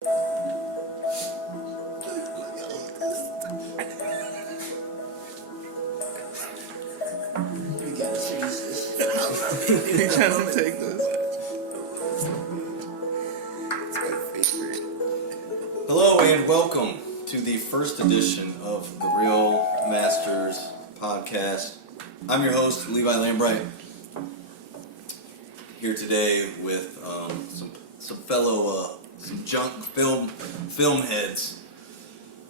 You trying to take this? Hello and welcome to the first edition of the Reelmasters podcast. I'm your host, Levi Lambright, here today with some fellow some junk film heads.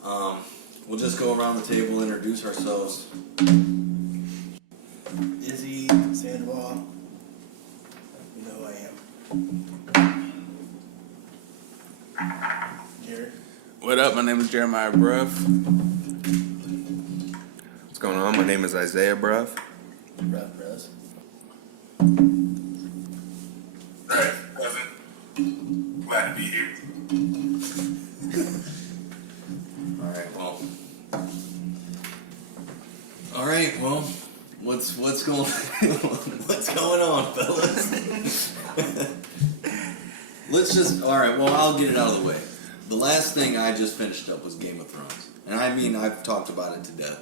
We'll just go around the table, introduce ourselves. Izzy, Sandoval. You know who I am. Jared. What up? My name is Jeremiah Bruff. What's going on? My name is Isaiah Bruff. Bruff Bros. Right, cousin. Glad to be here. All right, well, what's going what's going on, fellas? I'll get it out of the way. The last thing I just finished up was Game of Thrones. And I mean, I've talked about it to death.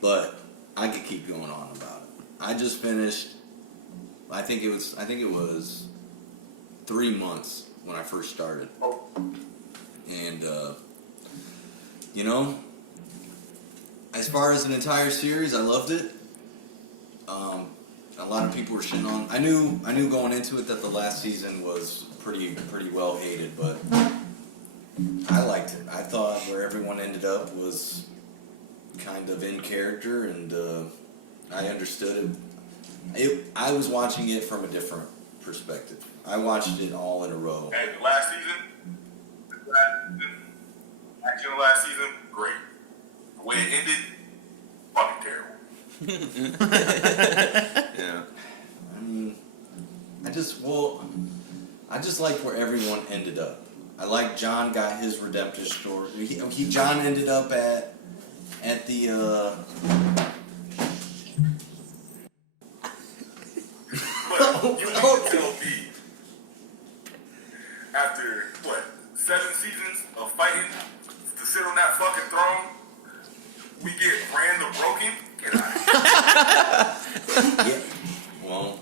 But I could keep going on about it. I just finished, I think it was 3 months when I first started. And, as far as an entire series, I loved it. A lot of people were shitting on. I knew going into it that the last season was pretty well hated, but I liked it. I thought where everyone ended up was kind of in character, and I understood it. I was watching it from a different perspective. I watched it all in a row. Hey, the last season, great. The way it ended, fucking terrible. Yeah. I mean, I just like where everyone ended up. I like John got his redemptive story. John ended up at the But you can tell me, after, 7 seasons of fighting to sit on that fucking throne, we get Bran the Broken? Get out of here. yeah. Well,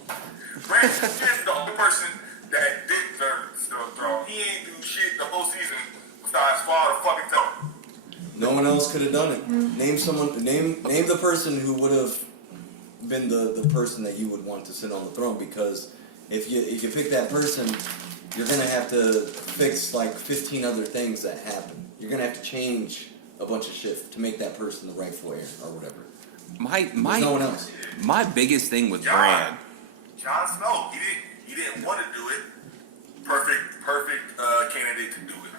Bran's the only person that did deserve the throne. He ain't do shit the whole season besides fall the fucking toe. no one else could have done it. Name the person who would have been the person that you would want to sit on the throne, because if you pick that person, you're gonna have to fix like 15 other things that happen. You're gonna have to change a bunch of shit to make that person the rightful heir or whatever. There's no one else. My biggest thing with Bran. Jon Snow, he didn't want to do it. Perfect candidate to do it.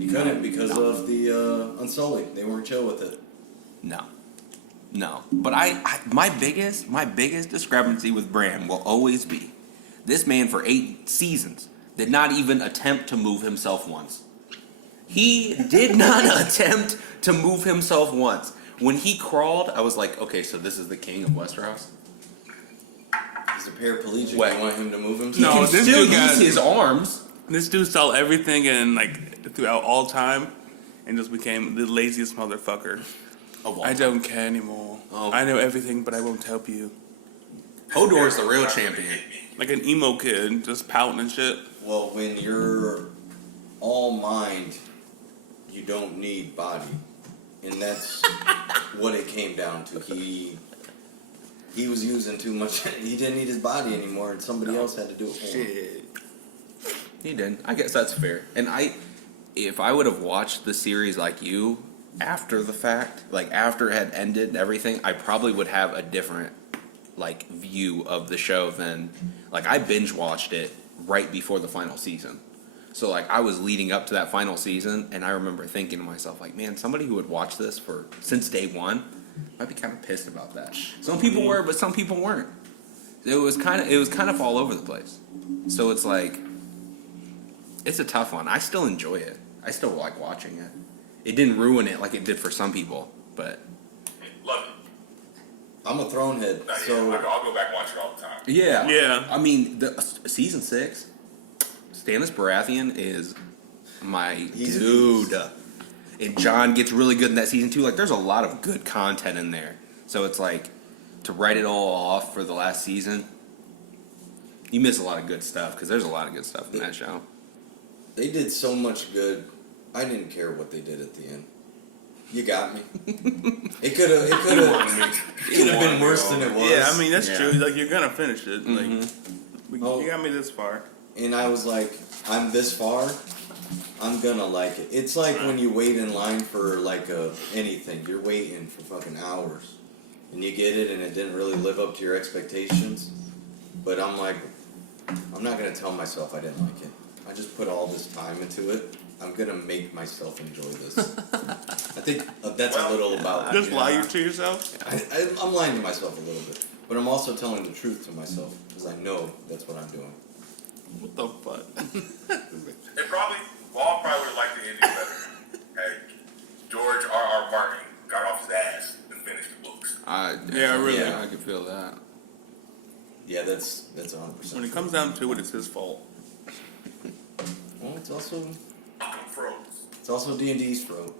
He couldn't because of the Unsullied. They weren't chill with it. No. But my biggest discrepancy with Bran will always be this man for 8 seasons did not even attempt to move himself once. He did not attempt to move himself once. When he crawled, I was like, okay, so this is the king of Westeros? He's a paraplegic. Wait. You want him to move himself? No, He can this still dude got- use his arms. This dude saw everything and throughout all time, and just became the laziest motherfucker. I don't care anymore. Oh. I know everything, but I won't help you. Hodor's the real champion. Like an emo kid, just pouting and shit. Well, when you're all mind, you don't need body. And that's what it came down to. He was using too much. He didn't need his body anymore, and somebody else had to do it for him. Shit. He did. I guess that's fair. And if I would have watched the series like you after the fact, like after it had ended and everything, I probably would have a different view of the show than I binge watched it right before the final season. So I was leading up to that final season, and I remember thinking to myself, man, somebody who would watch this since day one might be kind of pissed about that. Some people were, but some people weren't. It was kind of all over the place. So it's it's a tough one. I still enjoy it. I still like watching it. It didn't ruin it like it did for some people, but Love it. I'm a Thronehead, so I'll go back and watch it all the time. yeah. Yeah. I mean, the season 6, Stannis Baratheon is my He's a dude. beast. And John gets really good in that season too. Like, there's a lot of good content in there. So it's like, to write it all off for the last season, you miss a lot of good stuff, because there's a lot of good stuff in that show. They did so much good. I didn't care what they did at the end. You got me. It could have been worse than it was. Yeah, I mean that's Yeah. true. Like you're gonna finish it. Mm-hmm. Like Oh. you got me this far. And I was like, I'm this far. I'm gonna like it. It's like when you wait in line for like anything. You're waiting for fucking hours, and you get it, and it didn't really live up to your expectations. But I'm like, I'm not gonna tell myself I didn't like it. I just put all this time into it. I'm gonna make myself enjoy this. I think that's a little about. Just lie to yourself. I'm lying to myself a little bit, but I'm also telling the truth to myself because I know that's what I'm doing. What the fuck? Wall probably would have liked the ending better. Had George R.R. Martin got off his ass and finished the books. Yeah, really. Yeah, I can feel that. Yeah, that's 100%. When it comes down to it, it's his fault. Well, it's also I'm froze. it's also D&D's fault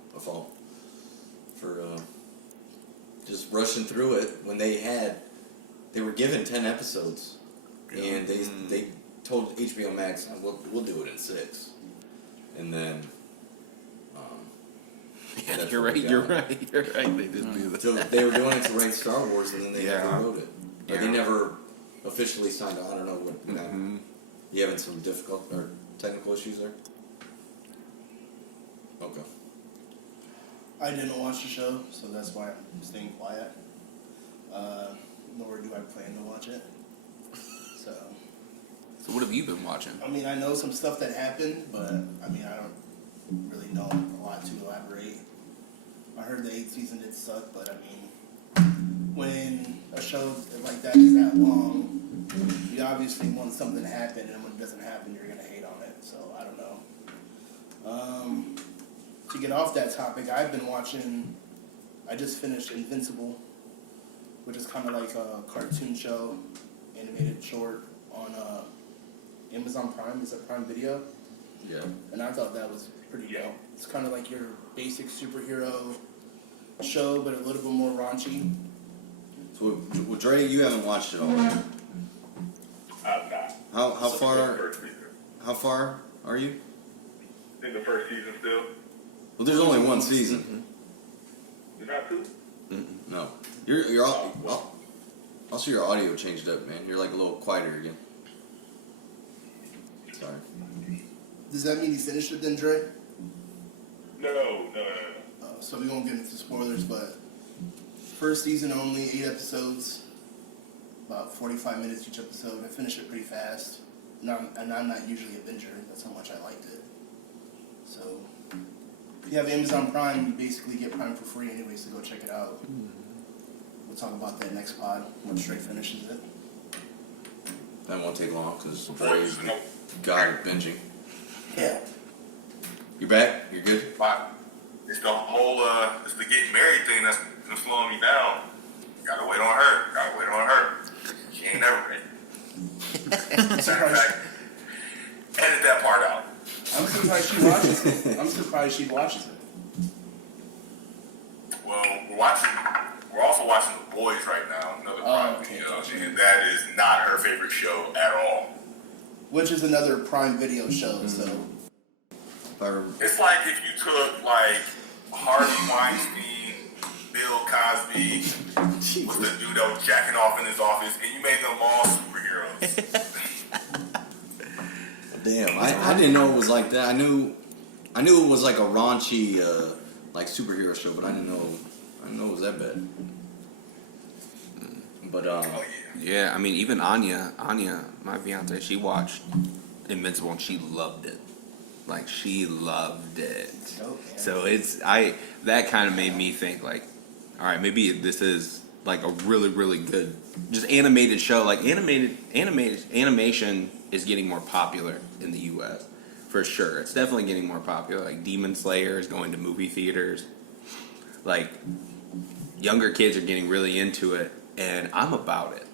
for just rushing through it when they were given 10 episodes, and they told HBO Max we'll do it in 6, and then Yeah, that's you're what right. we You're got. right. You're right. They did do that. So they were doing it to write Star Wars, and then they Yeah. never wrote it. Or they Yeah. never officially signed on. I don't know what. Mhm. You having some difficult or technical issues there? Okay. I didn't watch the show, so that's why I'm staying quiet. Nor do I plan to watch it. So, So what have you been watching? I mean, I know some stuff that happened, but I mean, I don't really know a lot to elaborate. I heard the 8th season did suck, but I mean, when a show like that is that long, you obviously want something to happen, and when it doesn't happen, you're gonna hate on it. So I don't know. To get off that topic, I've been watching. I just finished Invincible, which is kind of like a cartoon show, animated short on Amazon Prime. Is it Prime Video? Yeah. And I thought that was pretty dope. It's kind of like your basic superhero show, but a little bit more raunchy. So, well, Dre, you haven't watched it all. Right? I'm not. How The far? first season. How far are you? In the first season still. Well, there's only one season. There's not 2? No. You're all. Also, your audio changed up, man. You're like a little quieter again. Sorry. Does that mean you finished it then, Dre? No. So we won't get into spoilers, but first season only, 8 episodes, about 45 minutes each episode. I finished it pretty fast, and I'm not usually a binger. That's how much I liked it. So if you have Amazon Prime, you basically get Prime for free anyways, so go check it out. We'll talk about that next pod once Dre finishes it. That won't take long because Boys, Dre's no. god at binging. Yeah. You're back? You're good? But it's the whole, it's the getting married thing that's slowing me down. Gotta wait on her. She ain't never ready. Matter of fact, edit that part out. I'm surprised she watches it. I'm surprised she watches it. Well, we're also watching The Boys right now, another Prime okay. Video, and that is not her favorite show at all. Which is another Prime Video show, so. It's like if you took like Harvey Weinstein, Bill Cosby, was the dude that was jacking off in his office, and you made them all superheroes. Damn, I didn't know it was like that. I knew it was like a raunchy like superhero show, but I didn't know it was that bad. But Oh yeah. Yeah, I mean, even Anya, my fiance, she watched Invincible and she loved it. Like, she loved it. Dope, man. So that kind of made me think, like, all right, maybe this is like a really, really good, just animated show. Like, animation is getting more popular in the U.S. for sure. It's definitely getting more popular. Like, Demon Slayer is going to movie theaters. Like, younger kids are getting really into it, and I'm about it.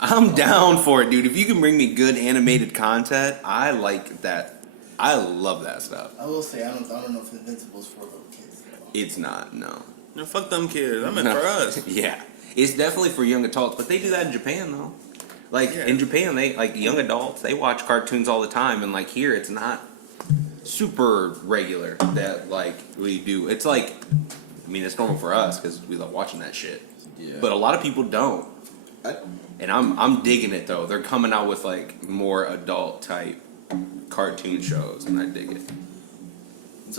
I'm down for it, dude. If you can bring me good animated content, I like that. I love that stuff. I will say I don't know if Invincible's for little kids though. It's not, no. No, fuck them kids. I meant No. for us. Yeah. It's definitely for young adults, but they do that in Japan though. Like Yeah. in Japan, they like young adults, they watch cartoons all the time, and like here it's not super regular that like we do. It's like, I mean, it's normal for us because we love watching that shit. Yeah. But a lot of people don't. I- And I'm digging it though. They're coming out with like more adult type cartoon shows, and I dig it. It's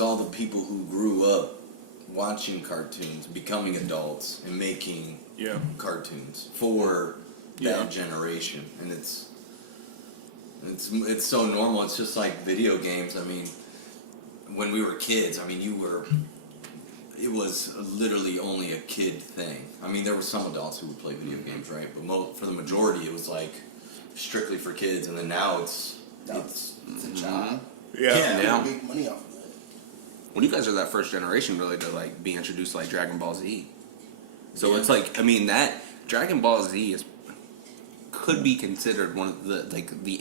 all the people who grew up watching cartoons, becoming adults, and making Yeah. cartoons for Yeah. that generation, and it's so normal. It's just like video games. I mean, when we were kids, I mean, it was literally only a kid thing. I mean, there were some adults who would play video games, right? But for the majority, it was like strictly for kids. And then now it's It's a job. Yeah. Yeah. You make money off of it. Well, you guys are that first generation really to like be introduced to like Dragon Ball Z. So Yeah. it's like, I mean, that Dragon Ball Z could be considered one of the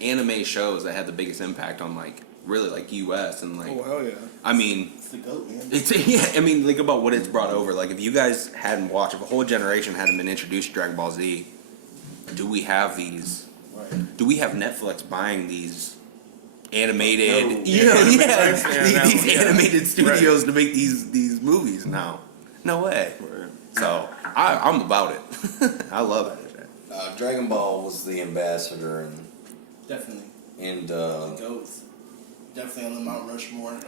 anime shows that had the biggest impact on like really like U.S. and like, Oh hell yeah. I mean, It's the goat, man. it's yeah. I mean, think about what it's brought over. Like, if you guys hadn't watched, if a whole generation hadn't been introduced to Dragon Ball Z, do we have these? Right. Do we have Netflix buying these animated? No. You know, Yeah, yeah, yeah, these yeah. animated studios to make these movies? No way. So I'm about it. I love it. Dragon Ball was the ambassador, Definitely. and The goats. Definitely on the Mount Rushmore.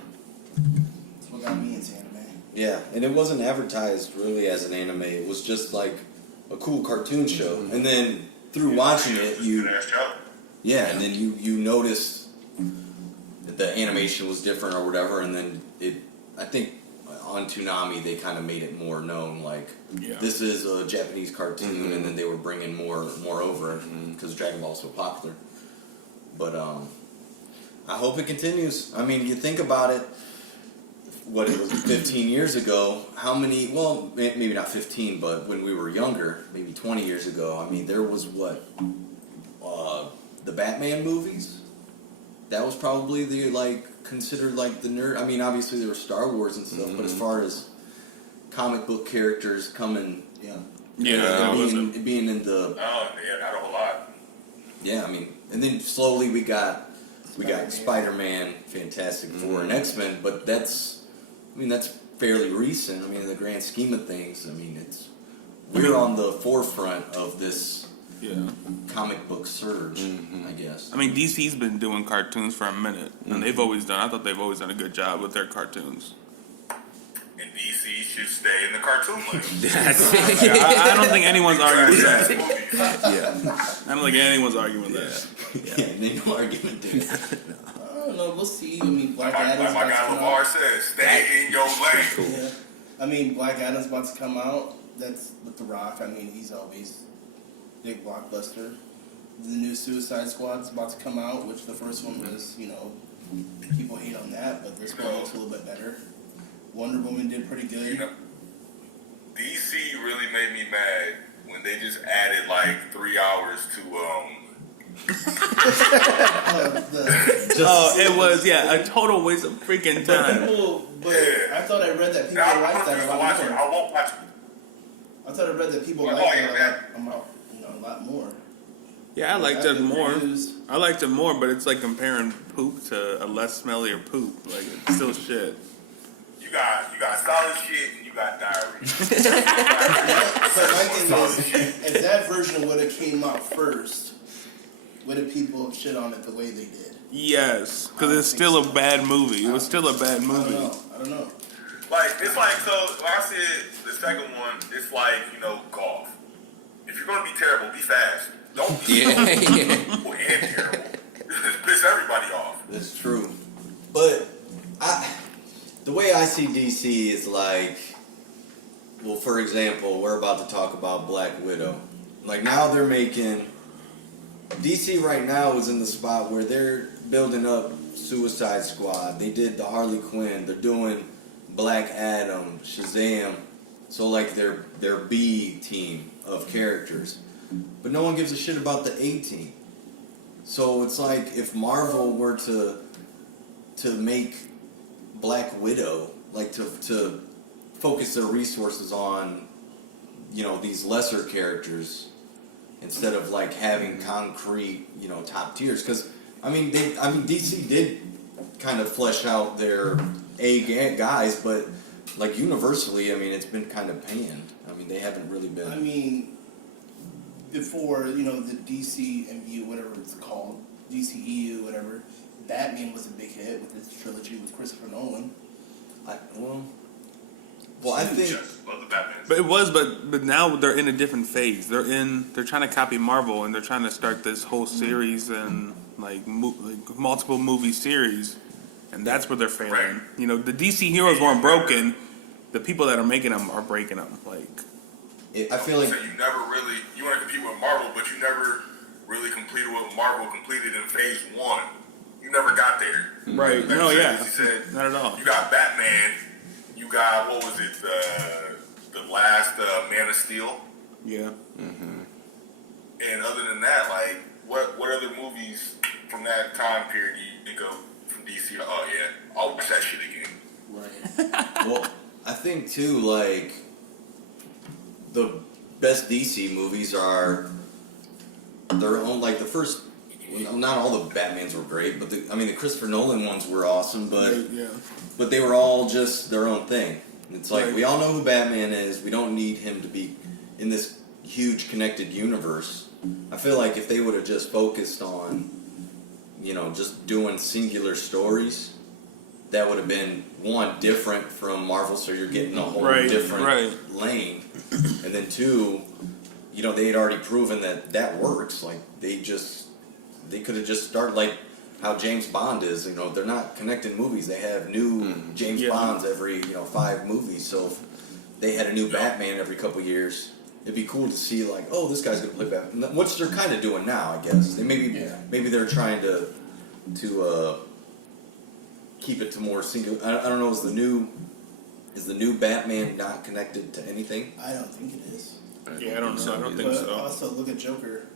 That's what got me into anime. yeah, and it wasn't advertised really as an anime. It was just like a cool cartoon show, and then through watching it, Good ass show. yeah, and then you noticed that the animation was different or whatever, and then I think on Toonami they kind of made it more known, like Yeah. this is a Japanese cartoon, and then they were bringing more over because Dragon Ball is so popular. But I hope it continues. I mean, you think about it. What it was 15 years ago, how many, well, maybe not 15, but when we were younger, maybe 20 years ago, I mean, there was the Batman movies? That was probably the, considered, the nerd, I mean, obviously there were Star Wars and stuff, but as far as comic book characters coming, Yeah. Yeah. That wasn't. being in the, Oh, yeah, not a whole lot. yeah, I mean, and then slowly we got Spider-Man, Fantastic Four, and X-Men, but that's fairly recent. I mean, in the grand scheme of things, I mean, we're on the forefront of this Yeah. comic book surge, I guess. I mean, DC's been doing cartoons for a minute, and I thought they've always done a good job with their cartoons. And DC should stay in the cartoon lane. I don't think anyone's arguing with Trash that. movies. Yeah. I don't think anyone's arguing with that. Yeah, no argument there. I don't know. We'll see. I mean, Black Like Adam's my about to guy come LeVar out. says, stay in your lane. Yeah. I mean, Black Adam's about to come out. That's with The Rock. I mean, he's always big blockbuster. The new Suicide Squad's about to come out, which the first one was, people hate on that, but this one looks a little bit better. Wonder Woman did pretty good. You know, DC really made me mad when they just added 3 hours to It was a total waste of freaking But time. I thought I read that people Now, like that a lot watch it. more. I won't watch it. I thought I read that people Oh, like yeah, that a lot more. Yeah, I liked it more. Reviews. I liked it more, but it's like comparing poop to a less smellier poop. Like, it's still shit. You got solid shit and you got diarrhea. But my thing is, if that version would have came out first, would have people shit on it the way they did? Yes, because it's still a bad movie. It was still a bad I movie. don't know. It's like, so when I said the second one, it's like, golf. If you're gonna be terrible, be fast. Don't be Yeah. terrible and terrible. Just piss everybody off. That's true. But the way I see DC is well, for example, we're about to talk about Black Widow. Now they're making DC right now is in the spot where they're building up Suicide Squad. They did the Harley Quinn. They're doing Black Adam, Shazam. So their B team of characters. But no one gives a shit about the A team. So it's like if Marvel were to make Black Widow, like to focus their resources on, these lesser characters instead of like having concrete, top tiers. Because DC did kind of flesh out their guys, but like universally, it's been kind of panned. They haven't really been. Before, the DCMU, whatever it's called, DCEU, whatever, Batman was a big hit with his trilogy with Christopher Nolan. I think. Yes, love the Batman. But it was, but now they're in a different phase. They're trying to copy Marvel, and they're trying to start this whole series and like multiple movie series, and that's where they're failing. Right. The DC heroes weren't broken. The people that are making them are breaking them. I feel like So you want to compete with Marvel, but you never really completed what Marvel completed in Phase 1. You never got there. Right? Like No, you yeah, said, not at all. you got Batman. You got what was it? The last Man of Steel. Yeah. And other than that, like what other movies from that time period you think of from DC? Oh yeah, I'll watch that shit again. Right. well, I think too, like the best DC movies are their own. Like the first, not all the Batmans were great, but the Christopher Nolan ones were awesome, but they were all just their own thing. It's like we all know who Batman is. We don't need him to be in this huge connected universe. I feel like if they would have just focused on, just doing singular stories, that would have been one different from Marvel. So you're getting a whole different lane, and then two, they had already proven that works. Like they could have just started like how James Bond is. They're not connecting movies. They have new James Bonds every 5 movies. So if they had a new Batman every couple years, it'd be cool to see like, oh, this guy's gonna play Batman. Which they're kind of doing now, I guess. They maybe they're trying to keep it to more single. I don't know. Is the new Batman not connected to anything? I don't think it is. Yeah, I don't know. I don't think But so. also, look at Joker,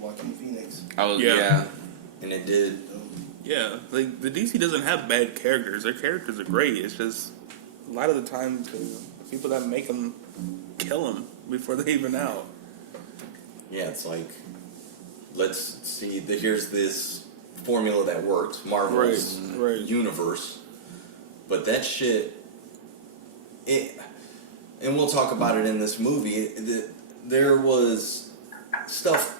Joaquin Phoenix. And it did. Yeah, like the DC doesn't have bad characters. Their characters are great. It's just a lot of the time the people that make them kill them before they even out. Yeah, it's like, let's see. Here's this formula that works, Marvel's universe, but that shit. And we'll talk about it in this movie. There was stuff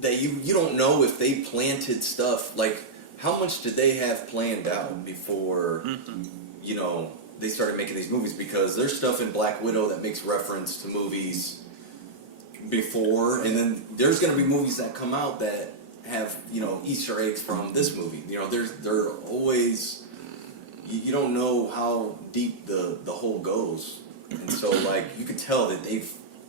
that you don't know if they planted stuff. Like, how much did they have planned out before, they started making these movies? Because there's stuff in Black Widow that makes reference to movies before, and then there's going to be movies that come out that have, Easter eggs from this movie. They're always, you don't know how deep the whole goes. And so, like, you can tell that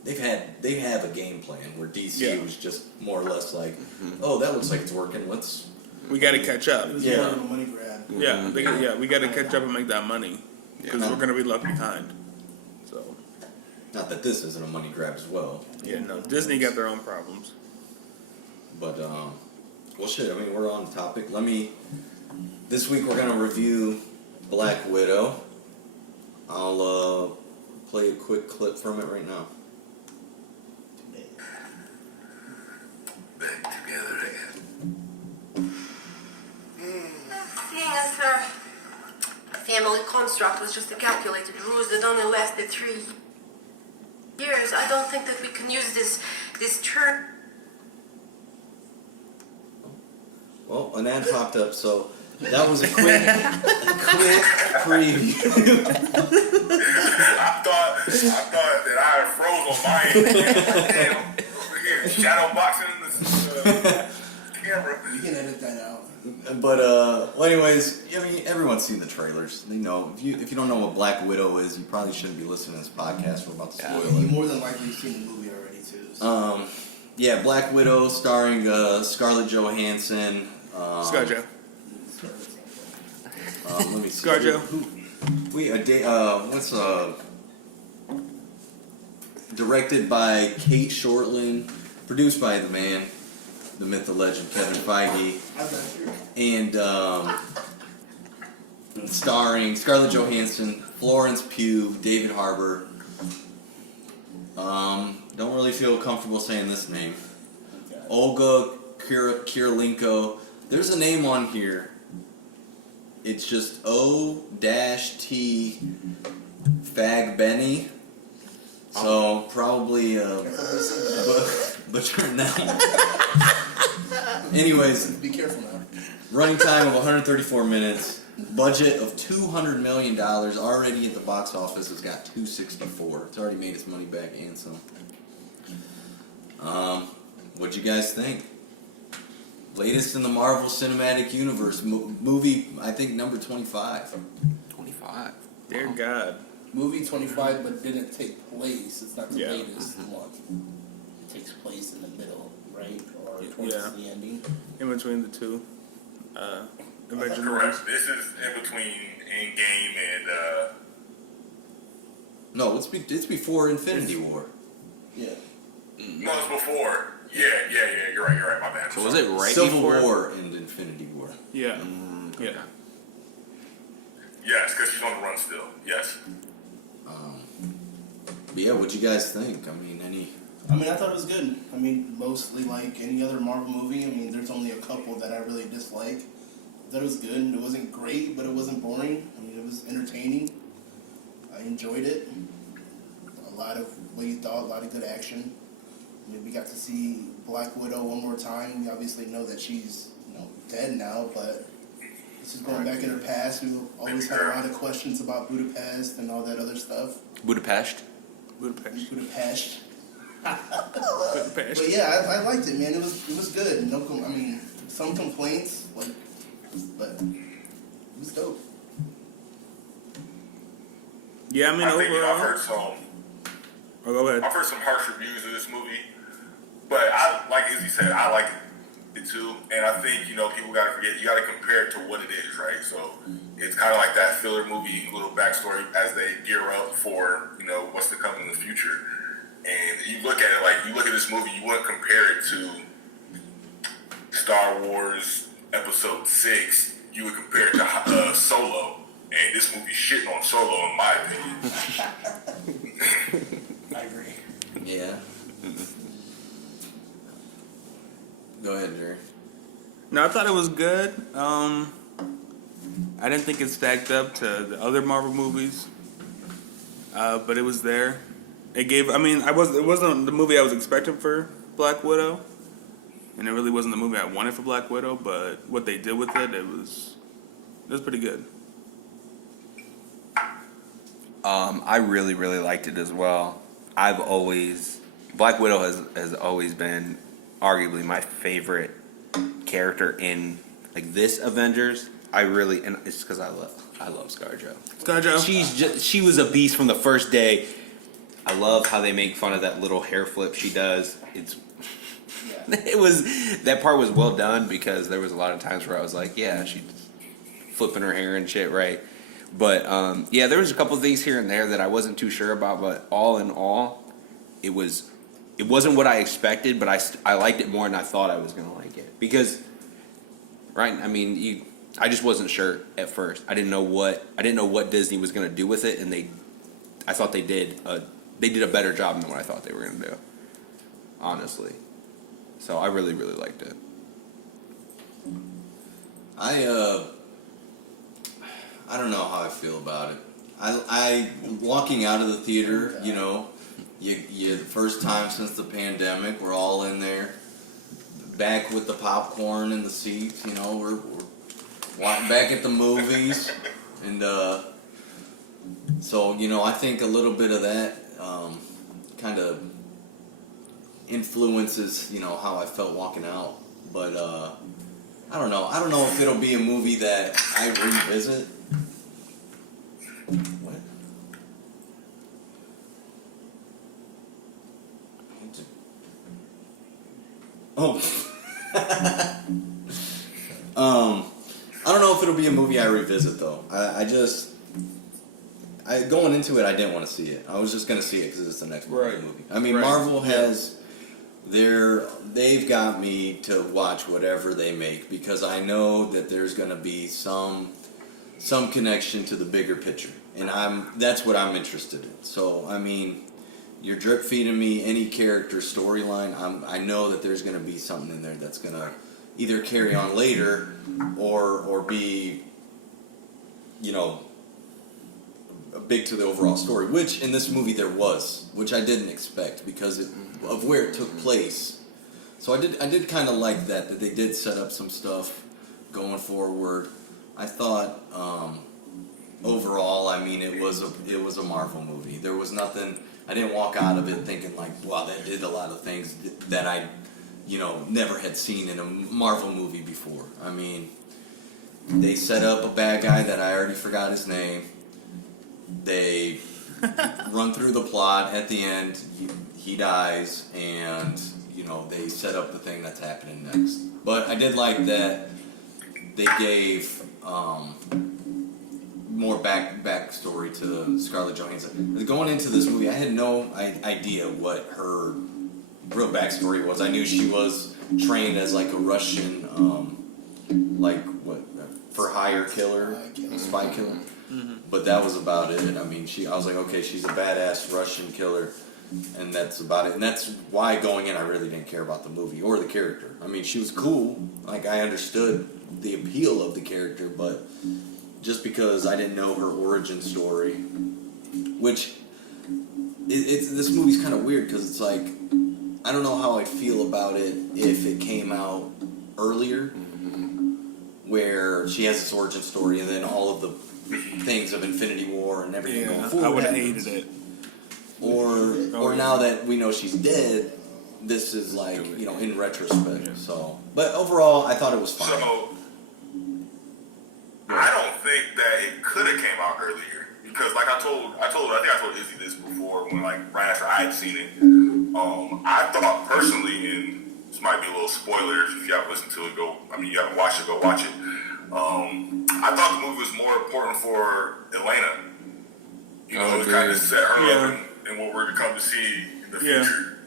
they have a game plan where DC was just more or less like, oh, that looks like it's working. We got to catch up. It was more of a money grab. We got to catch up and make that money because we're gonna be left behind. So, not that this isn't a money grab as well. Yeah, no, Disney got their own problems. But well, shit. We're on topic. This week we're gonna review Black Widow. I'll play a quick clip from it right now. Back together again. Seeing as her family construct was just a calculated ruse that only lasted 3 years, I don't think that we can use this term. Well, an ad popped up, so that was a quick preview. I thought that I froze on my end. Damn, over here, shadow boxing in the camera. You can edit that out. But well, anyways, everyone's seen the trailers. They know. If you don't know what Black Widow is, you probably shouldn't be listening to this podcast. We're about to spoil You it. more than likely seen the movie already too. So. Yeah, Black Widow starring Scarlett Johansson. ScarJo. Let me see. ScarJo. What's directed by Kate Shortland, produced by the man, the myth, the legend, Kevin Feige, I'm not sure. and starring Scarlett Johansson, Florence Pugh, David Harbour. Don't really feel comfortable saying this name. Okay. Olga Kurylenko. There's a name on here. It's just O-T Fagbenny. So probably butchering that. Anyways, Be careful now. running time of 134 minutes. Budget of $200 million. Already at the box office, it's got 264. It's already made its money back and some. What'd you guys think? Latest in the Marvel Cinematic Universe movie, I think number 25. 25. Dear Wow. God. Movie 25, but didn't take place. It's not the Yeah. latest one. It takes place in the middle, right? Or towards Yeah. the ending. In between the two. Avengers. Correct. This is in between Endgame and No, it's before Infinity War. Yeah. no, it's before. Yeah. You're right. My bad. So was it right Civil before? War and Infinity War. Yeah. Okay. Yeah. Yes, because she's on the run still. Yes. But yeah, what'd you guys think? I mean, I mean, I thought it was good. I mean, mostly like any other Marvel movie. I mean, there's only a couple that I really dislike. I thought it was good. It wasn't great, but it wasn't boring. I mean, it was entertaining. I enjoyed it. A lot of what you thought, a lot of good action. I mean, we got to see Black Widow one more time. We obviously know that she's, dead now, but this is going back in her past. We always had a lot of questions about Budapest and all that other stuff. Budapest. Budapest. Budapest. Budapest. But yeah, I liked it, man. It was good. I mean, some complaints, but it was dope. Yeah, I mean, I think overall. I've heard some. Oh, go ahead. I've heard some harsh reviews of this movie, but as you said, I like it too. And I think people got to forget, you got to compare it to what it is, right? So it's kind of like that filler movie, little backstory as they gear up for what's to come in the future. And you look at it you look at this movie, you wouldn't compare it to Star Wars Episode 6. You would compare it to Solo, and this movie's shitting on Solo in my opinion. I agree. yeah. Go ahead, Jerry. No, I thought it was good. I didn't think it stacked up to the other Marvel movies, but it was there. It gave. I mean, it wasn't the movie I was expecting for Black Widow, and it really wasn't the movie I wanted for Black Widow. But what they did with it, it was pretty good. I really, really liked it as well. Black Widow has always been arguably my favorite character in this Avengers. And it's because I love ScarJo. ScarJo. She was a beast from the first day. I love how they make fun of that little hair flip she does. That part was well done because there was a lot of times where I was like, yeah, she's flipping her hair and shit, right? But there was a couple of things here and there that I wasn't too sure about, but all in all, it wasn't what I expected, but I liked it more than I thought I was gonna like it because, right? I mean, I just wasn't sure at first. I didn't know what Disney was gonna do with it, and I thought they did a better job than what I thought they were gonna do, honestly. So I really, really liked it. I don't know how I feel about it. I walking out of the theater, you first time since the pandemic, we're all in there, back with the popcorn and the seats. We're back at the movies, and so I think a little bit of that kind of influences how I felt walking out. But I don't know. I don't know if it'll be a movie that I revisit. What? I don't know if it'll be a movie I revisit though. Going into it, I didn't want to see it. I was just gonna see it because it's the next Marvel Right. movie. I mean, Right. Marvel has they've got me to watch whatever they make because I know that there's going to be some connection to the bigger picture, and that's what I'm interested in. So I mean, you're drip feeding me any character storyline. I know that there's going to be something in there that's going to either carry on later or be, you know, big to the overall story, which in this movie there was, which I didn't expect because of where it took place. So I did kind of like that they did set up some stuff going forward. I thought overall, I mean, it was a Marvel movie. There was nothing. I didn't walk out of it thinking like, wow, that did a lot of things that I, you know, never had seen in a Marvel movie before. I mean, they set up a bad guy that I already forgot his name. They run through the plot. At the end, he dies, and you know they set up the thing that's happening next. But I did like that they gave more backstory to Scarlett Johansson. Going into this movie, I had no idea what her real backstory was. I knew she was trained as like a Russian, for hire killer, spy killer. But that was about it. I mean, I was like, okay, she's a badass Russian killer, and that's about it. And that's why going in, I really didn't care about the movie or the character. I mean, she was cool. Like, I understood the appeal of the character, but just because I didn't know her origin story, which this movie's kind of weird because it's like, I don't know how I feel about it if it came out earlier, where she has this origin story and then all of the things of Infinity War and everything going forward. I would have hated it. Or now that we know she's dead, this is like, you know, in retrospect. Yeah. So, but overall, I thought it was fine. So, I don't think that it could have came out earlier because, like I think I told Izzy this before when, like, right after I had seen it. I thought personally, and this might be a little spoiler if you haven't listened to it. You haven't watched it, go watch it. I thought the movie was more important for Elena. You know, to kind of set her up in what we're to come to see in the future.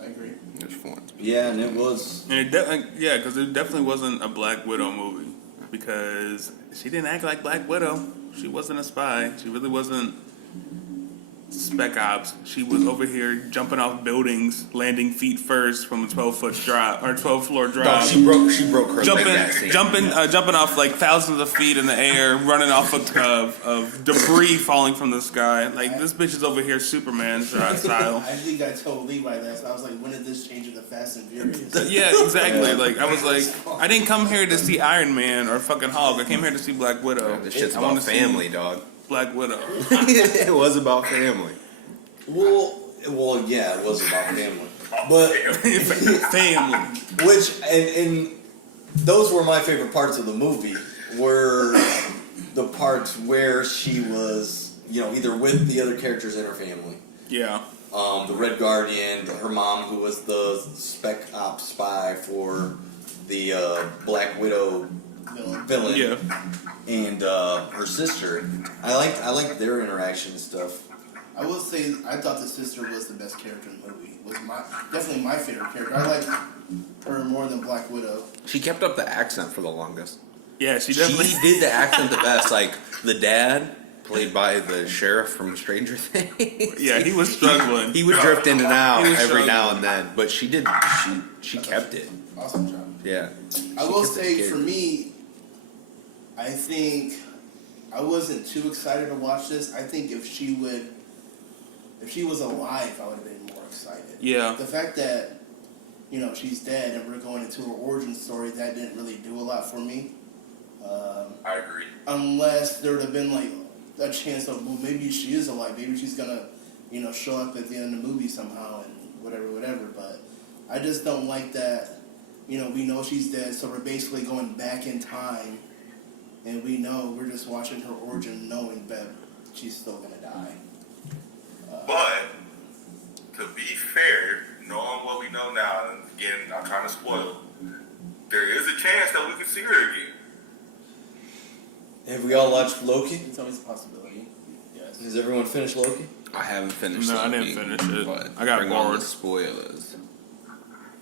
I agree. There's fun. Yeah, and it was. And because it definitely wasn't a Black Widow movie because she didn't act like Black Widow. She wasn't a spy. She really wasn't spec ops. She was over here jumping off buildings, landing feet first from a 12-foot drop or 12-floor drop. She broke her leg that scene. Jumping off like thousands of feet in the air, running off of debris falling from the sky. Like, this bitch is over here Superman style. I think I told Levi that. So I was like, when did this change into Fast and Furious? Yeah, exactly. Like, I was like, I didn't come here to see Iron Man or fucking Hulk. I came here to see Black Widow. This shit's I about wanna see family, dog. Black Widow. It was about family. Well, yeah, it was about family, but Family. which and those were my favorite parts of the movie. Were the parts where she was, you know, either with the other characters in her family. Yeah. The Red Guardian, her mom, who was the spec op spy for the Black Widow villain, Yeah. and her sister. I liked their interaction and stuff. I will say, I thought the sister was the best character in the movie. Was definitely my favorite character. I liked her more than Black Widow. She kept up the accent for the longest. Yeah, she definitely She did the accent the best. Like, the dad, played by the sheriff from Stranger Things. Yeah, he was struggling. He would drift in and out He was every now struggling. and then. But she did, she kept it. Awesome job. Yeah. I will kept it say, scared. for me, I think I wasn't too excited to watch this. I think if she was alive, I would have been more excited. Yeah. The fact that, you know, she's dead and we're going into her origin story, that didn't really do a lot for me. I agree. Unless there would have been, like, a chance of, well, maybe she is alive. Maybe she's going to, you know, show up at the end of the movie somehow and whatever. But I just don't like that, you know, we know she's dead, so we're basically going back in time. And we know we're just watching her origin knowing that she's still going to die. But to be fair, knowing what we know now, and again, I'm trying to spoil, there is a chance that we could see her again. Have we all watched Loki? It's always a possibility. Yes. Has everyone finished Loki? I haven't finished. No, I Loki, didn't finish it. But I got bring on bored. the spoilers.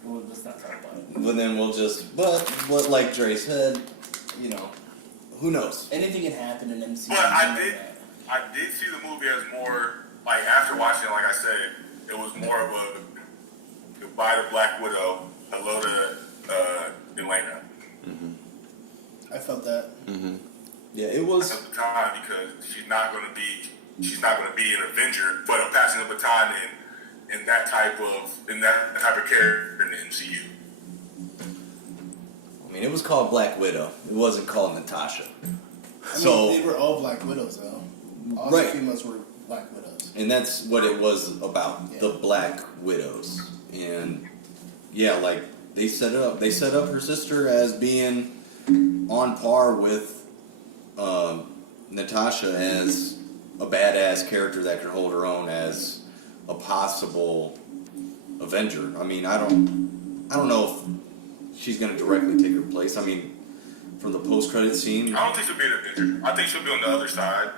Well, let's not talk about it. But then we'll just, but what like Dre said, you know, who knows? Anything can happen in MCU. But I did see the movie as more like after watching it. Like I said, it was more of a goodbye to Black Widow, hello to Elena. I felt that. Yeah, it was. At the time, because she's not going to be an Avenger, but I'm passing the baton in that type of character in the MCU. I mean, it was called Black Widow. It wasn't called Natasha. I So, mean, they were all Black Widows, though. All Right. the females were Black Widows. and that's what it was about, Yeah. the Black Widows. And yeah, like they set up her sister as being on par with Natasha as a badass character that could hold her own as a possible Avenger. I mean, I don't know if she's gonna directly take her place. I mean, from the post-credit scene, I don't think she'll be an Avenger. I think she'll be on the other side.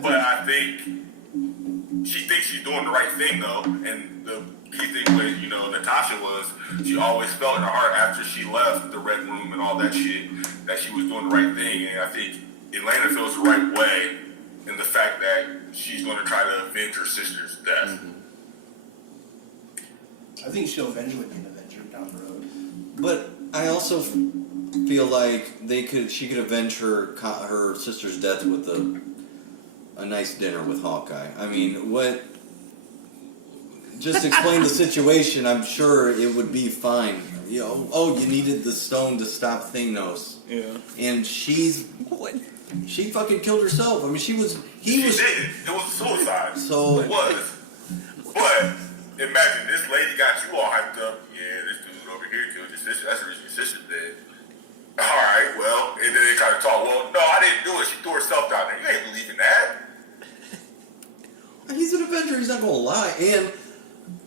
But I think she thinks she's doing the right thing though, and the key thing with Natasha was she always felt in her heart after she left the Red Room and all that shit that she was doing the right thing, and I think Elena feels the right way in the fact that she's going to try to avenge her sister's death. I think she'll eventually be an Avenger down the road. but I also feel like she could avenge her sister's death with a nice dinner with Hawkeye. I mean, what? Just explain the situation. I'm sure it would be fine. You know, you needed the stone to stop Thanos. Yeah. And she fucking killed herself. I mean, he was. She did. It was suicide. So- It was. But imagine this lady got you all hyped up. Yeah, this dude over here killed your sister. That's the reason your sister's dead. All right, well, and then they try to talk. Well, no, I didn't do it. She threw herself down there. You ain't believing that. He's an Avenger. He's not gonna lie. And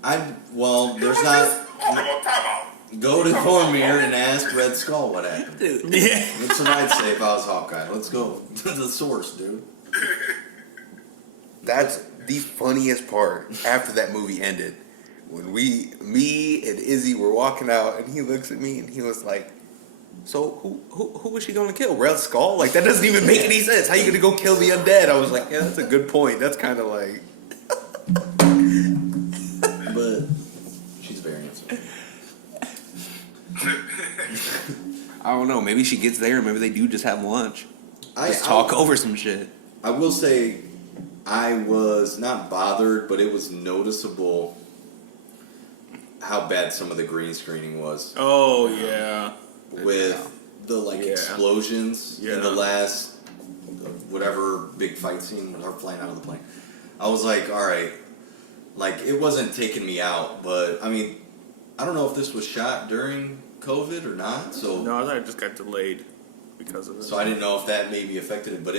there's Hold not. on, time out. Go to Vormir and ask Red Skull what happened. Yeah. That's what I'd say if I was Hawkeye. Let's go to the source, dude. That's the funniest part after that movie ended. When me and Izzy were walking out, and he looks at me and he was like, "So who was she gonna kill? Red Skull? Like that doesn't even make any sense. How you gonna go kill the undead?" I was like, "Yeah, that's a good point. That's kind of like." But she's very handsome. I don't know. Maybe she gets there. Maybe they do just have lunch. Just I talk over some shit. I will say, I was not bothered, but it was noticeable how bad some of the green screening was Oh yeah. with the Yeah. explosions in the Yeah. last whatever big fight scene with her flying out of the plane. I was like, all right, like it wasn't taking me out, but I mean, I don't know if this was shot during COVID or not, so No, I thought it just got delayed because of it. so I didn't know if that maybe affected it, but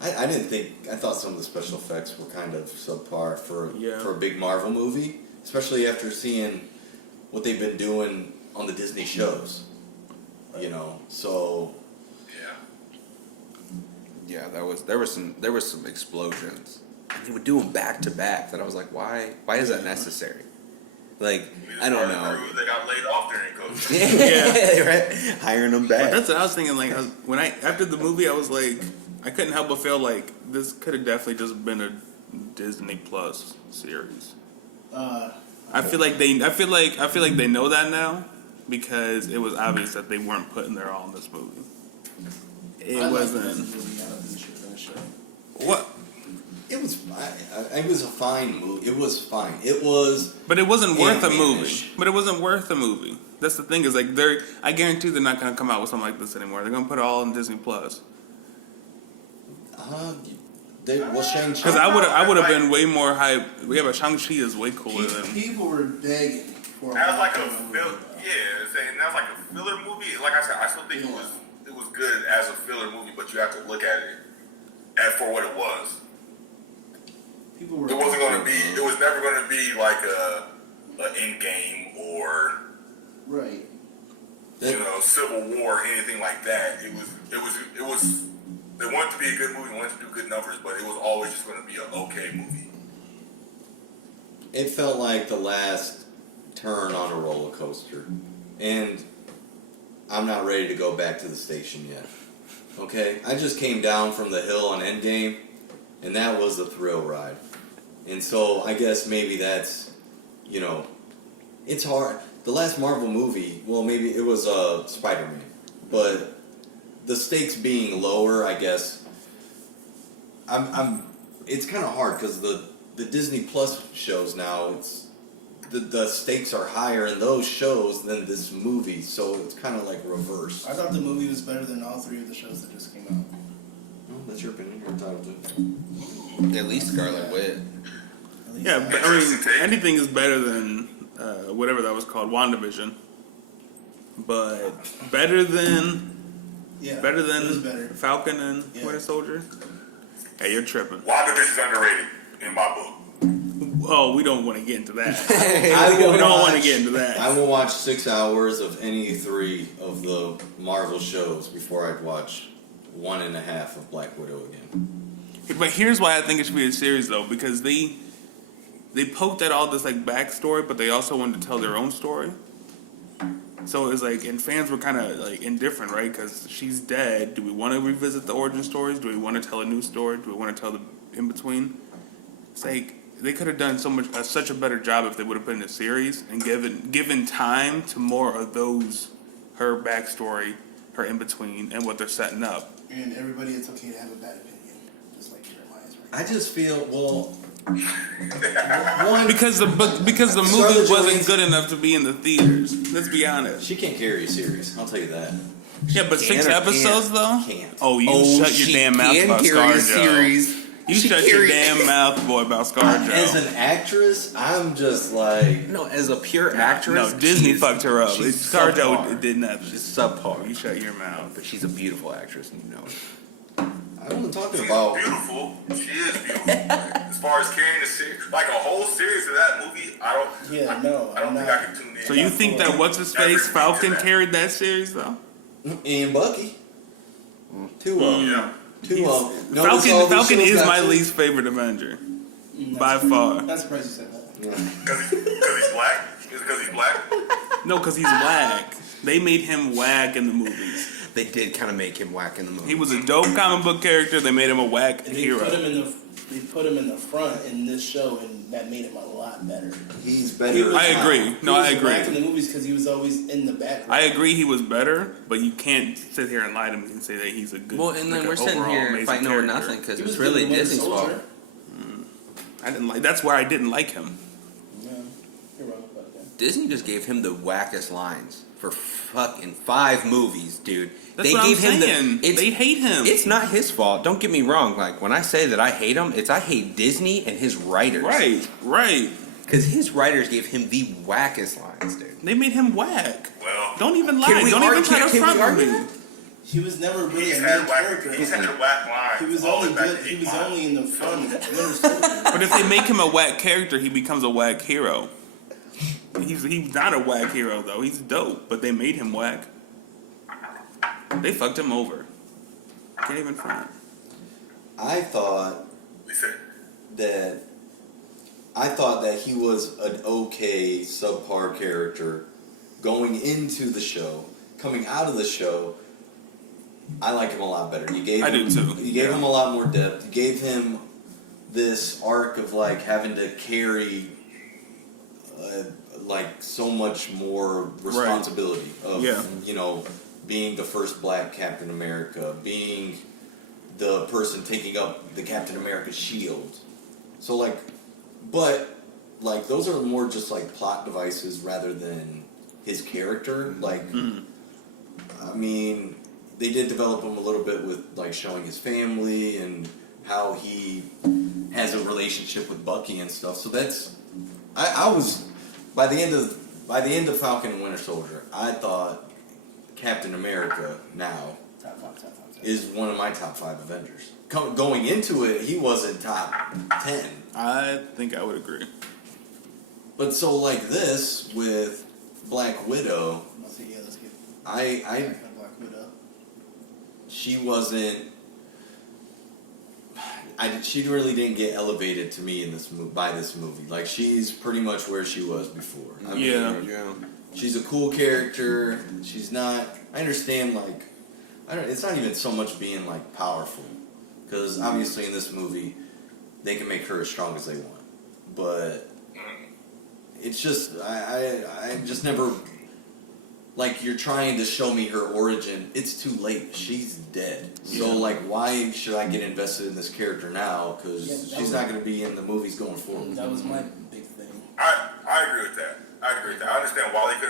I didn't think. I thought some of the special effects were kind of subpar for a big Marvel movie, especially after seeing what they've been doing on the Disney shows. You know, so Yeah. Yeah, there was some explosions. And they would do them back to back. That I was like, why is that necessary? Like, I don't know. They got laid off during COVID. Yeah, right. Hiring them But back. that's what I was thinking. Like after the movie, I was like, I couldn't help but feel like this could have definitely just been a Disney Plus series. I feel like they know that now because it was obvious that they weren't putting their all in this movie. I liked Wasn't. this movie. I don't think it should have been a show. What? it was. It was a fine movie. It was fine. It was. But it wasn't worth a movie. Animated-ish. But it wasn't worth a movie. That's the thing is like I guarantee they're not gonna come out with something like this anymore. They're gonna put it all in Disney Plus. Shang-Chi. Because I would have been way more hype. Yeah, but Shang-Chi is way cooler than. People were begging for That was like a filler. saying that was like a filler movie. Like I said, I still think it was good as a filler movie, but you have to look at it for what it was. People were. It wasn't going to be. It was never going to be like a Endgame or Right. Civil War or anything like that. It was They want it to be a good movie, they want it to do good numbers, but it was always just going to be an okay movie. It felt like the last turn on a roller coaster, and I'm not ready to go back to the station yet. Okay, I just came down from the hill on Endgame, and that was a thrill ride. And so I guess maybe that's, you know, it's hard. The last Marvel movie, well, maybe it was Spider-Man, but the stakes being lower, I guess. It's kind of hard because the Disney Plus shows now, it's the stakes are higher in those shows than this movie, so it's kind of like reverse. I thought the movie was better than all three of the shows that just came out. Well, that's your opinion. You're entitled to. At least Scarlet Witch. At least Yeah, but I mean, anything is better than whatever that was called, WandaVision. But better than yeah, better it was than better. Falcon and Yeah. Winter Soldier. Hey, you're tripping. WandaVision is underrated in my book. Oh, we don't want to get into that. I We don't want to get into that. I will watch 6 hours of any 3 of the Marvel shows before I'd watch 1.5 of Black Widow again. But here's why I think it should be a series, though, because they poked at all this like backstory, but they also wanted to tell their own story. So it was like, and fans were kind of like indifferent, right? Because she's dead. Do we want to revisit the origin stories? Do we want to tell a new story? Do we want to tell the in between? It's like they could have done such a better job if they would have put in a series and given time to more of those, her backstory, her in between, and what they're setting up. And everybody, it's okay to have a bad opinion, just like Jeremiah's right. I just feel, well, Because the movie Scarlett wasn't Johansson- good enough to be in the theaters. Let's be honest. she can't carry a series. I'll tell you that. Yeah, but 6 Can or episodes can't? though. Can't. Oh, you shut your she damn mouth can about carry a ScarJo. series. You She shut your carry- damn mouth, boy, about As ScarJo. an actress, I'm just like, No, as a pure actress, No, Disney she's- fucked her up. she's ScarJo subpar. did nothing. She's subpar. You shut your mouth. But she's a beautiful actress, and you know it. I wasn't talking She's about. beautiful. She is beautiful. As far as carrying the series, like a whole series of that movie, I don't think I can tune in. So you think that what's his face Falcon carried that series though? And Bucky. 2 of them. Yeah. 2 of them. Notice all these Falcon shows is got my two. least favorite Avenger by far. Not surprised you said that. Because he's black? Is it because he's black? No, because he's whack. They made him whack in the movies. They did kind of make him whack in the movie. He was a dope comic book character. They made him a whack And hero. they put him in the front in this show, and that made him a lot better. He's better. I agree. No, I He was whack in agree. the movies because he was always in the background. I agree he was better, but you can't sit here and lie to me and say that he's a good. Well, and then like, we're an sitting overall here amazing fighting over character. nothing because He was it's good really in Winter Disney's fault. Soldier. I didn't like. That's why I didn't like him. Yeah, you're wrong about that. Disney just gave him the wackest lines for fucking 5 movies, dude. That's what I'm saying. They hate him. It's not his fault. Don't get me wrong. Like when I say that I hate him, I hate Disney and his writers. Right. Because his writers gave him the wackest lines, dude. They made him whack. Well, Don't even lie. Can we Don't even argue- try to can we front argue me. that? He was never really he's a had main whack. character. He's had whack lines. He was all the only way back good. to He was 8 Mile. only in the front of Winter Soldier. But if they make him a whack character, he becomes a whack hero. He's not a whack hero though. He's dope, but they made him whack. They fucked him over. Can't even front. I thought Listen, that he was an okay subpar character going into the show. Coming out of the show, I like him a lot better. You gave I him, do too. You gave him a lot more depth. You gave him this arc of like having to carry like so much more responsibility of Yeah. being the first black Captain America, being the person taking up the Captain America shield. So but those are more just like plot devices rather than his character. Like, I mean, they did develop him a little bit with like showing his family and how he has a relationship with Bucky and stuff. So that's I was by the end of Falcon and Winter Soldier, I thought Captain America now Top five. is one of my top 5 Avengers. Going into it, he wasn't top 10. I think I would agree. But so like this with Black Widow, Let's get I back on Black Widow. she wasn't she really didn't get elevated to me in this by this movie. Like, she's pretty much where she was before. I mean, Yeah. she's a cool character. She's not. I understand. Like, it's not even so much being like powerful, because obviously in this movie they can make her as strong as they want. But it's just I just never. Like, you're trying to show me her origin. It's too late. She's dead. So, like, why should I get invested in this character now? Because she's not going to be in the movies going forward. That was my big thing. I agree with that. I understand why they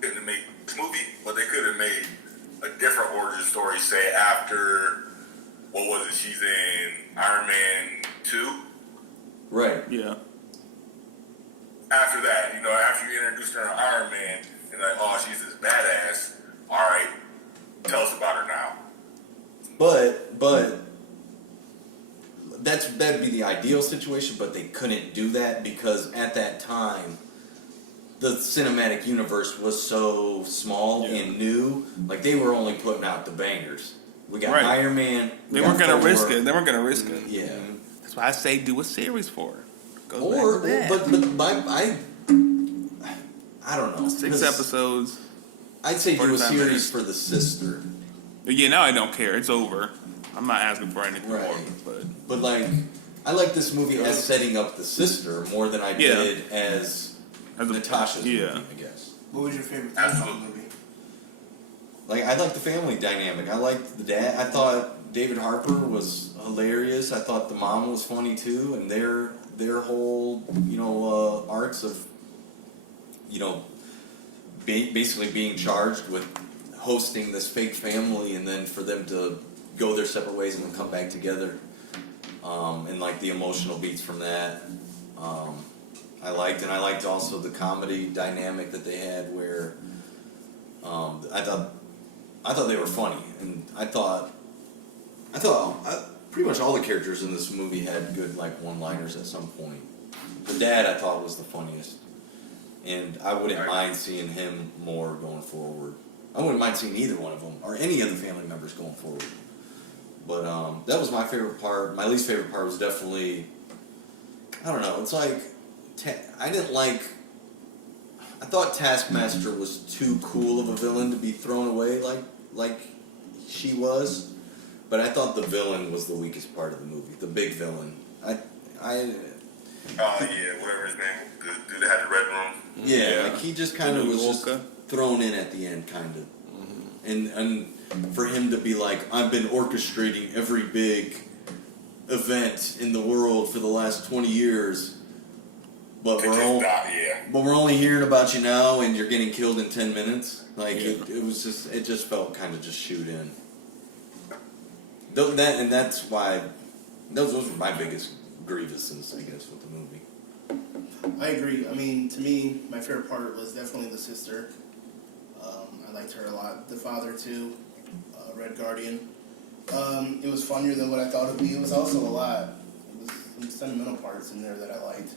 couldn't have made this movie, but they could have made a different origin story, say after, what was it, she's in Iron Man 2? Right. Yeah. After that, after you introduced her in Iron Man, and like, oh, she's this badass. All right, tell us about her now. But that'd be the ideal situation, but they couldn't do that because at that time the cinematic universe was so small and new. Like, they were only putting out the bangers. We got Iron Man. They weren't gonna risk it. Yeah. That's why I say do a series for it. Or but I don't know. 6 episodes. I'd say do a 45 series minutes. for the sister. Yeah, now I don't care. It's over. I'm not asking for anything more. But like, I like this movie as setting up the sister more than I did as Natasha's movie, I guess. What was your favorite thing about the movie? Like, I liked the family dynamic. I liked the dad. I thought David Harper was hilarious. I thought the mom was funny too, and their whole arcs of basically being charged with hosting this fake family, and then for them to go their separate ways and then come back together, and like the emotional beats from that, I liked also the comedy dynamic that they had, where I thought they were funny, and I thought pretty much all the characters in this movie had good like one-liners at some point. The dad I thought was the funniest. And I wouldn't mind seeing him more going forward. I wouldn't mind seeing either one of them, or any of the family members going forward. But that was my favorite part. My least favorite part was definitely, I don't know, it's like, I thought Taskmaster was too cool of a villain to be thrown away like she was. But I thought the villain was the weakest part of the movie, the big villain. Whatever his name, the dude that had the red room. Yeah, like he just kind of was just thrown in at the end, kind of. And for him to be like, I've been orchestrating every big event in the world for the last 20 years, but we're only hearing about you now, and you're getting killed in 10 minutes. Like it just felt kind of just shoot in. That's why those were my biggest grievances, I guess, with the movie. I agree. I mean, to me, my favorite part was definitely the sister. I liked her a lot. The father, too. Red Guardian. It was funnier than what I thought it would be. It was also a lot. It was some sentimental parts in there that I liked.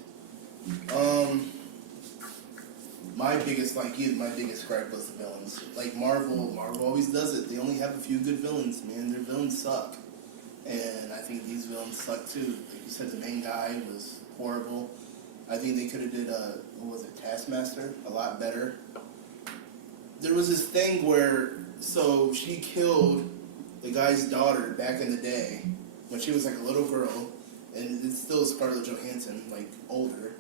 My biggest gripe was the villains. Like, Marvel always does it. They only have a few good villains, man. Their villains suck. And I think these villains suck, too. Like you said, the main guy was horrible. I think they could have did, Taskmaster, a lot better. There was this thing where, so she killed the guy's daughter back in the day when she was like a little girl, and it's still Scarlett Johansson, like older.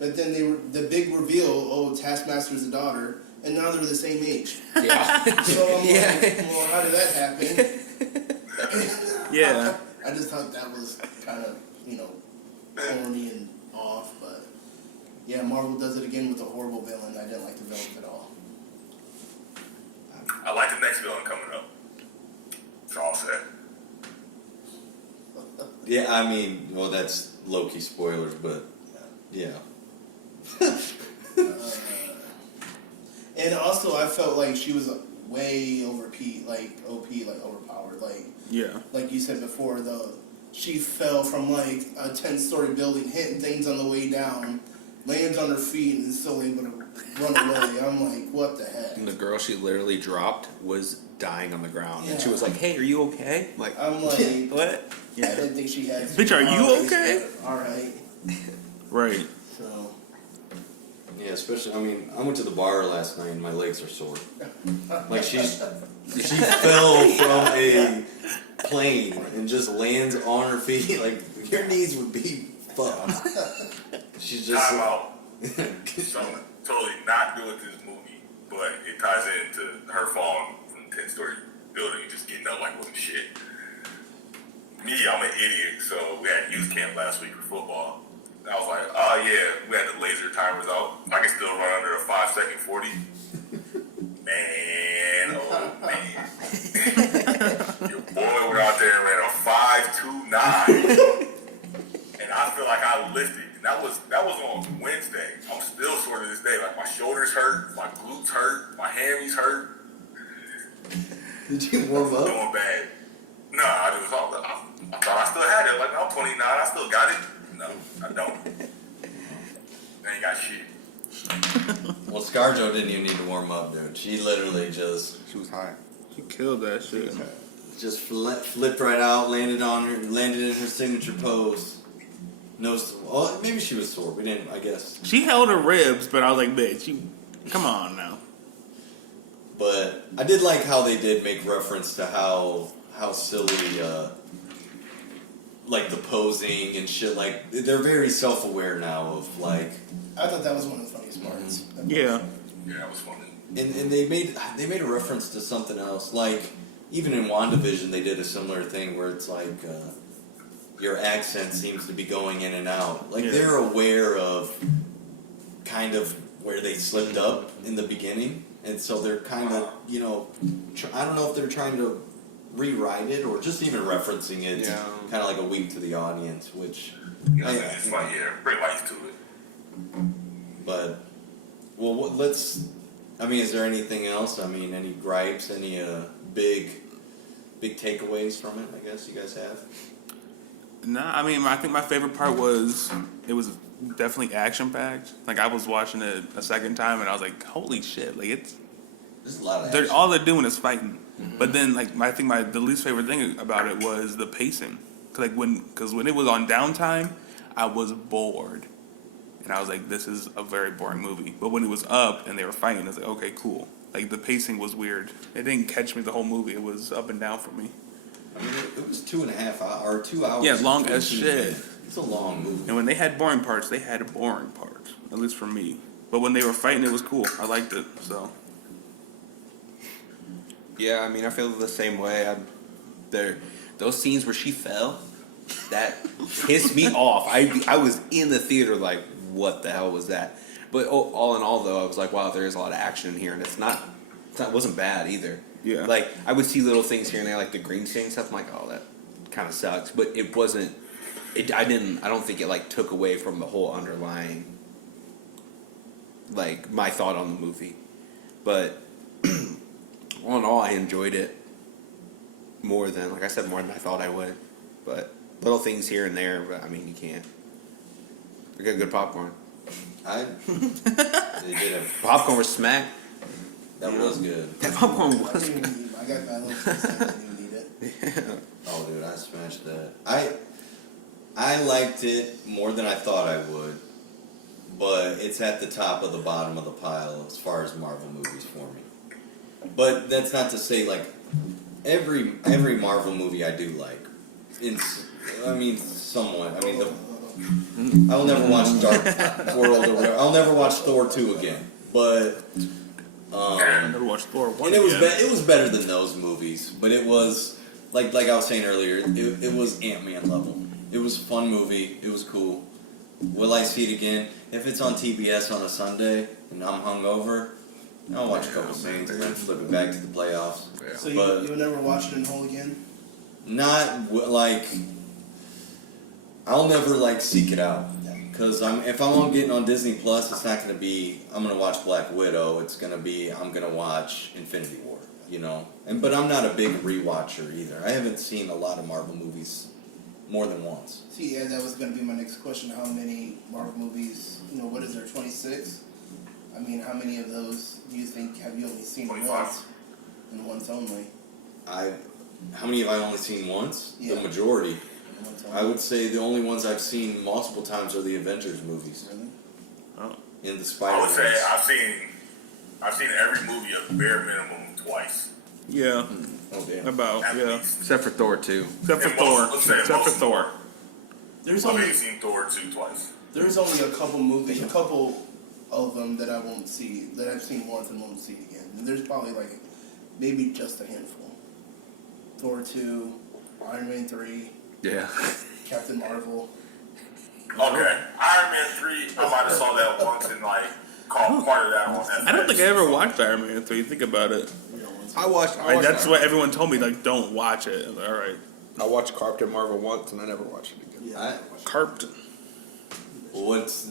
But then the big reveal, Taskmaster's the daughter, and now they're the same age. Yeah. So I'm like, well, how did that happen? Yeah. I just thought that was kind of, corny and off, but yeah, Marvel does it again with a horrible villain. I didn't like the villains at all. I like the next villain coming up. It's all set. Yeah, I mean, well, that's Loki spoilers, but yeah. And also, I felt like she was way OP, like overpowered. Like you said before, she fell from like a 10-story building, hitting things on the way down, lands on her feet and is still able to run away. I'm like, what the heck? And the girl she literally dropped was dying on the ground, and she Yeah. was like, "Hey, are you okay?" Like, I'm like, what? I didn't think she had. Bitch, are you superpowers, okay? but all right. Right. So Yeah, especially, I mean, I went to the bar last night and my legs are sore. Like, she fell from a plane and just lands on her feet. Like, your knees would be fucked. She's just. Time out. Something totally not do with this movie, but it ties into her falling from the 10-story building and just getting up like wasn't shit. Me, I'm an idiot, so we had youth camp last week for football. I was like, oh yeah, we had the laser timers out. I can still run under a 5-second 40. Man, oh man. Your boy went out there and ran a 5.29. And I feel like I lifted. And that was on Wednesday. I'm still sore to this day. Like my shoulders hurt, my glutes hurt, my hammies hurt. Did you warm up? Doing bad. Nah, I thought I still had it. Like I'm 29, I still got it. No, I don't. I ain't got shit. Well, ScarJo didn't even need to warm up, dude. She literally just She was high. She killed that shit. flipped right out, landed in her signature pose. No, well, maybe she was sore. We didn't, I guess. She held her ribs, but I was like, bitch, you, come on now. But I did like how they did make reference to how silly, like the posing and shit. Like they're very self-aware now of like. I thought that was one of the funniest parts. Yeah. Yeah, that was funny. And they made a reference to something else. Like even in WandaVision, they did a similar thing where it's like your accent seems to be going in and out. Like Yeah. they're aware of kind of where they slipped up in the beginning, and so they're kind of I don't know if they're trying to rewrite it or just even referencing it, Yeah. kind of like a wink to the audience, which. You know, it's like, yeah, bring life to it. But, well, let's. I mean, is there anything else? I mean, any gripes? Any big takeaways from it? I guess you guys have. Nah, I mean, I think my favorite part was it was definitely action packed. Like I was watching it a second time and I was like, holy shit! Like it's There's a lot of action. all they're doing is fighting. But then like I think the least favorite thing about it was the pacing. Because when it was on downtime, I was bored. And I was like, this is a very boring movie. But when it was up and they were fighting, I was like, okay, cool. Like, the pacing was weird. It didn't catch me the whole movie. It was up and down for me. I mean, it was 2.5 hours or 2 hours. Yeah, long as 15 shit. minutes. It's a long movie. And when they had boring parts, they had boring parts. At least for me. But when they were fighting, it was cool. I liked it, so. Yeah, I mean, I feel the same way. Those scenes where she fell, that pissed me off. I was in the theater like, what the hell was that? But all in all, though, I was like, wow, there is a lot of action in here, and it wasn't bad either. Yeah. Like, I would see little things here and there, like the green screen stuff. I'm like, oh, that kind of sucks. But it wasn't. I don't think it like took away from the whole underlying, like my thought on the movie. But all in all, I enjoyed it more than, like I said, more than I thought I would. But little things here and there, but I mean, you can't. I got good popcorn. They did have. Popcorn was smack. That was good. That popcorn I was. didn't even, I got my little piece. I didn't even need it. Oh, dude, I smashed that. I liked it more than I thought I would, but it's at the top of the bottom of the pile as far as Marvel movies for me. But that's not to say like every Marvel movie I do like. Somewhat. I mean, I will never watch Dark World or whatever. I'll never watch Thor 2 again. But I never watched Thor 1 and it was again. it was better than those movies. But it was like I was saying earlier. It was Ant-Man level. It was a fun movie. It was cool. Will I see it again? If it's on TBS on a Sunday and I'm hungover, I'll watch a couple scenes and then flip it back to the playoffs. Yeah. So But- you'll never watch it in whole again? Not like I'll never like seek it out because if I'm getting on Disney Plus, it's not going to be I'm going to watch Black Widow. It's going to be I'm going to watch Infinity War. But I'm not a big rewatcher either. I haven't seen a lot of Marvel movies more than once. See, yeah, that was going to be my next question. How many Marvel movies, what is there, 26? I mean, how many of those do you think have you only seen 25. once? And once only? How many have I only seen once? Yeah. The majority. And once only? I would say the only ones I've seen multiple times are the Avengers movies. Really? Oh. In the I Spider-Man. would say I've seen every movie a bare minimum twice. Yeah. Oh, damn. About, At yeah. least. Except for Thor 2. Except for And Thor. most- let's say Except for most Thor. There's I've only only seen Thor 2 twice. there's only a couple movies, a couple of them that I won't see, that I've seen once and won't see again. And there's probably like maybe just a handful. Thor 2, Iron Man 3, Yeah. Captain Marvel. Okay, Iron Man 3, I might have saw that once and caught part of that on Netflix. I don't think I ever watched Iron Man 3. Think about it. I watched That's what everyone told me. Like, don't watch it. I was like, all right. I watched Captain Marvel once and I never watched it again. Yeah. Carped. What's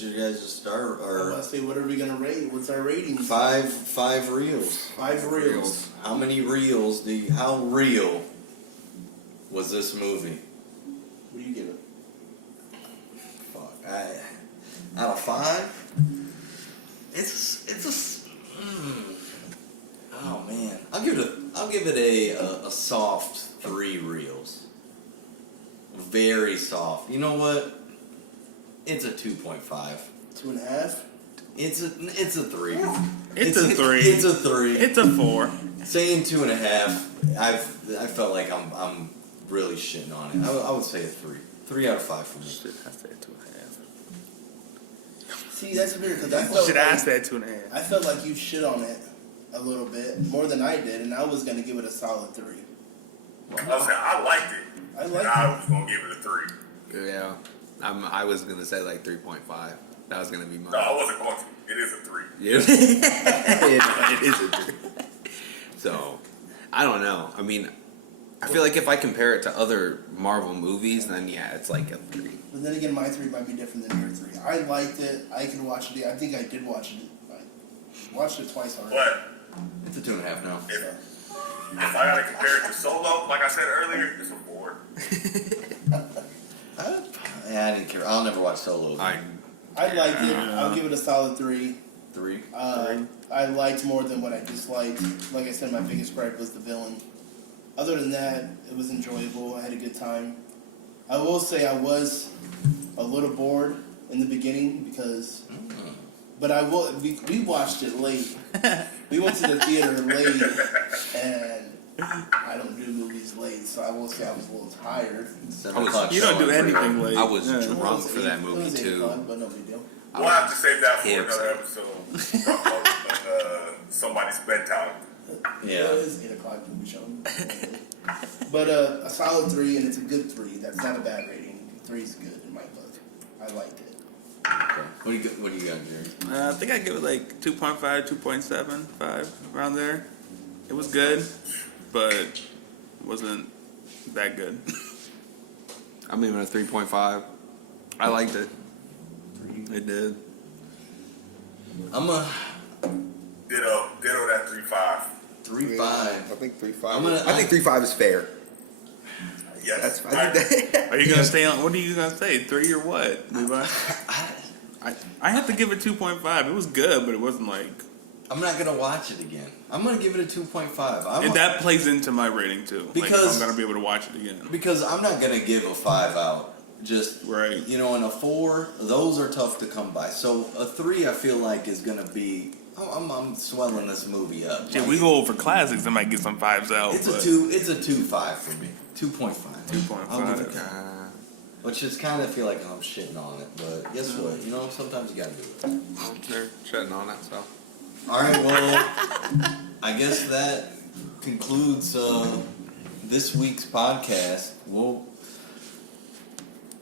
your guys' star I was or about to say, what are we gonna rate? What's our rating? five reels? 5 reels. How many reels how real was this movie? What do you give it? Fuck. Out of 5? Oh man. I'll give it a soft 3 reels. Very soft. You know what? It's a 2.5. 2.5. It's a 3. It's a 3. It's a 3. It's a 4. Saying 2.5, I felt like I'm really shitting on it. I would say a 3. 3 out of 5 for me. Shit, I said 2.5. See, that's weird because I felt Shit, I said 2.5. I felt like you shit on it a little bit more than I did, and I was gonna give it a solid 3. I was saying, I liked it. I And liked I was going to give it a 3. Yeah. I was going to say like 3.5. That was going to be mine. No, I wasn't going to. It is a 3. Yeah. it is a 3. So, I don't know. I mean, I feel like if I compare it to other Marvel movies, then yeah, it's like a 3. But then again, my 3 might be different than your 3. I liked it. I can watch it. I think I did watch it. I watched it twice already. But It's a 2.5 now. if I got to compare it to Solo, like I said earlier, it's a 4. I didn't care. I'll never watch Solo. I liked it. I'll give it a solid 3. 3. I liked more than what I disliked. Like I said, my biggest gripe was the villain. Other than that, it was enjoyable. I had a good time. I will say I was a little bored in the beginning because, but I will. We watched it late. We went to the theater late, and I don't do movies late, so I will say I was a little tired. 7 o'clock You don't show do on anything late. I was Yeah. drunk for that It movie was 8 too. o'clock, but no big deal. We'll have to save that for Yeah, another episode. Talk about somebody's bedtime. Yeah. It is 8 o'clock movie show. But a solid 3, and it's a good 3. That's not a bad rating. 3 is good in my book. I liked it. Okay. What do you got, Jerry? I think I give it like 2.5, 2.75, around there. It was good, but wasn't that good. I'm even a 3.5. I liked it. It did. I'm a Ditto that 3.5. 3.5. I think 3.5. I I think 3.5 is fair. Yes. I think that, Are you gonna stay on? What are you gonna say? 3 or what, Levi? I have to give it 2.5. It was good, but it wasn't like. I'm not gonna watch it again. I'm gonna give it a 2.5. And that plays into my rating too. Because- like, I'm gonna be able to watch it again. Because I'm not gonna give a 5 out. Just Right. and a 4, those are tough to come by. So a 3, I feel like is gonna be. I'm swelling this movie up. Shit, Like, we go over classics. I might get some 5s out. It's but a 2. It's a 2.5 for me. 2.5. 2.5. I'll give it. Which is kind of feel like I'm shitting on it, but guess what? Sometimes you gotta do it. They're shutting on it, so. All right, well, I guess that concludes this week's podcast.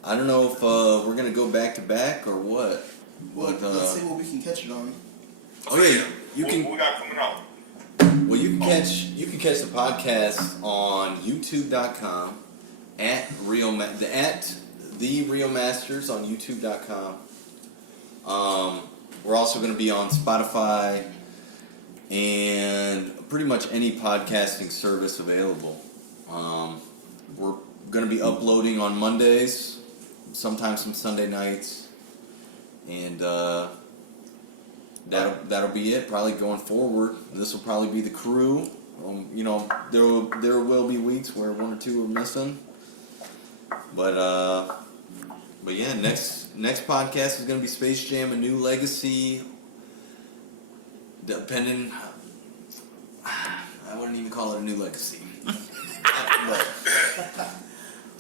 I don't know if we're gonna go back to back or what. Well, But, let's see what we can catch it on. oh yeah, you What can. we got coming out? Well, you can catch the podcast on YouTube.com at the Reelmasters on YouTube.com. We're also going to be on Spotify and pretty much any podcasting service available. gonna be uploading on Mondays, sometimes some Sunday nights, and that'll be it. Probably going forward, this will probably be the crew. You know, there will be weeks where one or two are missing, but yeah, next podcast is gonna be Space Jam: A New Legacy. Depending, I wouldn't even call it a new legacy. But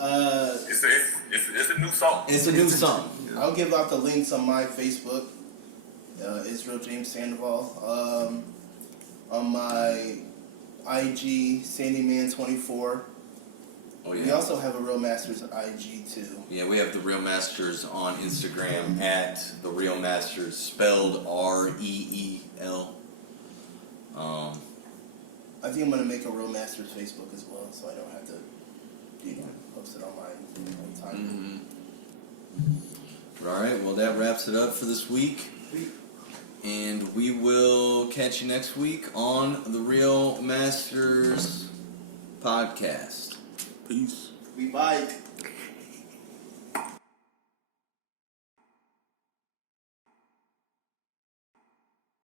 It's a new song. it's a new song. I'll give out the links on my Facebook, Israel James Sandoval. On my IG, Sandyman24. Oh We yeah. also have a Reelmasters IG too. Yeah, we have the Reelmasters on Instagram at the Reelmasters, spelled REEL. I think I'm gonna make a Reelmasters Facebook as well, so I don't have to, post it on my own time. All right, well that wraps it up for this week, and we will catch you next week on the Reelmasters podcast. Peace. We bye.